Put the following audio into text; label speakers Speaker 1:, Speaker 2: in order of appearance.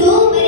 Speaker 1: Blue